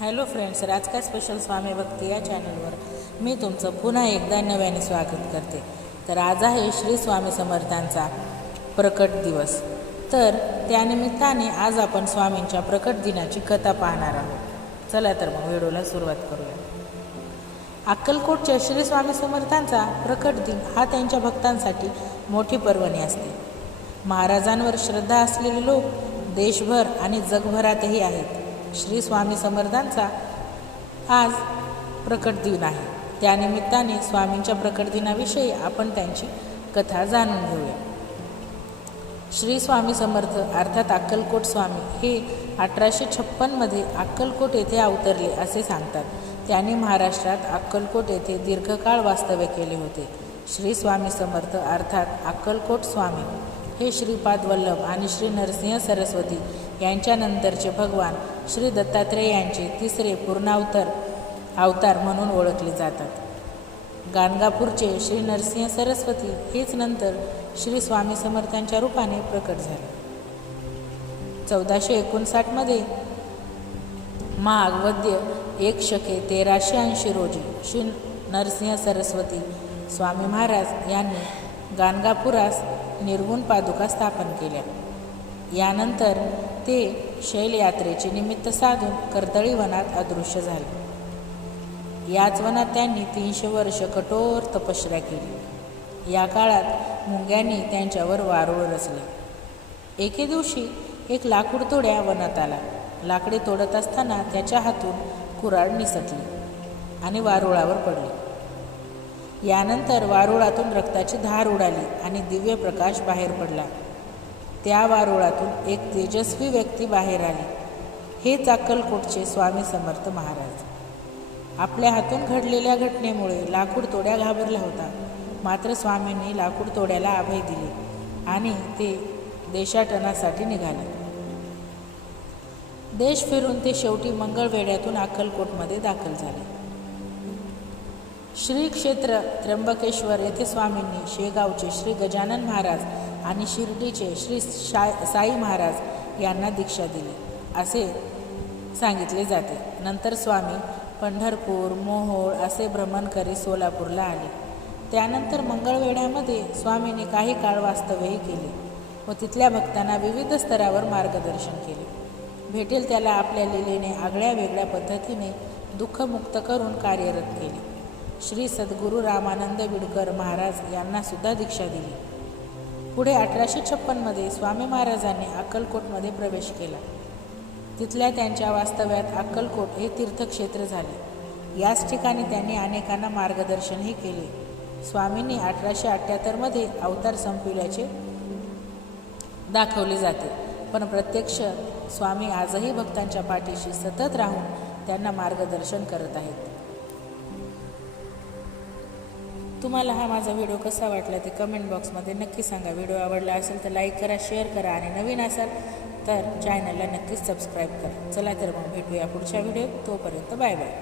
Hello friends राजका special Swami Bhakti या चॅनलवर मी तुमचं पुन्हा एकदा नव्याने स्वागत करते. तर आज आहे श्री स्वामी समर्थांचा प्रकट दिवस. तर त्यानिमित्ताने आज आपण स्वामींच्या प्रकट दिनाची कथा पाहणार आहोत. चला तर मग व्हिडिओला सुरुवात करूया. अक्कलकोटच्या श्री स्वामी समर्थांचा प्रकट दिन हा त्यांच्या भक्तांसाठी मोठी पर्वणी असते. महाराजांवर श्रद्धा असलेले लोक देशभर आणि जगभरातही आहेत. श्री स्वामी समर्थांचा आज प्रकट दिन आहे. त्यानिमित्ताने स्वामींच्या प्रकट दिनाविषयी आपण त्यांची कथा जाणून घेऊया. श्री स्वामी समर्थ अर्थात अक्कलकोट स्वामी हे अठराशे छप्पनमध्ये अक्कलकोट येथे अवतरले असे सांगतात. त्यांनी महाराष्ट्रात अक्कलकोट येथे दीर्घकाळ वास्तव्य केले होते. श्री स्वामी समर्थ अर्थात अक्कलकोट स्वामी हे श्रीपाद वल्लभ आणि श्री नरसिंह सरस्वती यांच्यानंतरचे भगवान श्री दत्तात्रेय यांचे तिसरे पूर्णावतार अवतार म्हणून ओळखले जातात. गाणगापूरचे श्री नरसिंह सरस्वती हेच नंतर श्री स्वामी समर्थांच्या रूपाने प्रकट झाले. चौदाशे एकोणसाठमध्ये माघ वद्य एक शके तेराशे ऐंशी रोजी श्री नरसिंह सरस्वती स्वामी महाराज यांनी गाणगापुरास निर्गुण पादुका स्थापन केल्या. यानंतर ते शैलयात्रेचे निमित्त साधून कर्दळी वनात अदृश्य झाले. याच वनात त्यांनी तीनशे वर्ष कठोर तपश्चर्या केली. या काळात मुंग्यांनी त्यांच्यावर वारूळ रचले. एके दिवशी एक लाकूड तोड्या वनात आला. लाकडे तोडत असताना त्याच्या हातून कुऱ्हाड निसटली आणि वारुळावर पडली. यानंतर वारुळातून रक्ताची धार उडाली आणि दिव्य प्रकाश बाहेर पडला. त्या वारुळातून एक तेजस्वी व्यक्ती बाहेर आली. हेच अक्कलकोटचे स्वामी समर्थ महाराज. आपल्या हातून घडलेल्या घटनेमुळे लाकूड तोड्या घाबरला होता. मात्र स्वामींनी लाकूड तोड्याला अभय दिले आणि ते देशाटनासाठी निघाले. देश फिरून ते शेवटी मंगळवेड्यातून अक्कलकोटमध्ये दाखल झाले. श्री क्षेत्र त्र्यंबकेश्वर येथे स्वामींनी शेगावचे श्री गजानन महाराज आणि शिर्डीचे श्री शा साई महाराज यांना दीक्षा दिली. असे सांगितले जाते. नंतर स्वामी पंढरपूर मोहोळ असे भ्रमण करीत सोलापूरला आले. त्यानंतर मंगळवेढ्यामध्ये स्वामींनी काही काळ वास्तव्यही केले व तिथल्या भक्तांना विविध स्तरावर मार्गदर्शन केले. भेटेल त्याला आपल्या लिलेने आगळ्या वेगळ्या पद्धतीने दुःखमुक्त करून कार्यरत केले. श्री सद्गुरू रामानंद बिडकर महाराज यांना सुद्धा दीक्षा दिली. पुढे अठराशे छप्पनमध्ये स्वामी महाराजांनी अक्कलकोटमध्ये प्रवेश केला. तिथल्या त्यांच्या वास्तव्यात अक्कलकोट हे तीर्थक्षेत्र झाले. याच ठिकाणी त्यांनी अनेकांना मार्गदर्शनही केले. स्वामींनी अठराशे अठ्ठ्याहत्तरमध्ये अवतार संपविल्याचे दाखवले जाते. पण प्रत्यक्ष स्वामी आजही भक्तांच्या पाठीशी सतत राहून त्यांना मार्गदर्शन करत आहेत. तुम्हाला हा माझा व्हिडिओ कसा वाटला ते कमेंट बॉक्समध्ये नक्की सांगा. व्हिडिओ आवडला असेल तर लाईक करा शेअर करा आणि नवीन असाल तर चॅनलला नक्कीच सबस्क्राईब करा. चला तर मग भेटूया पुढच्या व्हिडिओत तोपर्यंत बाय बाय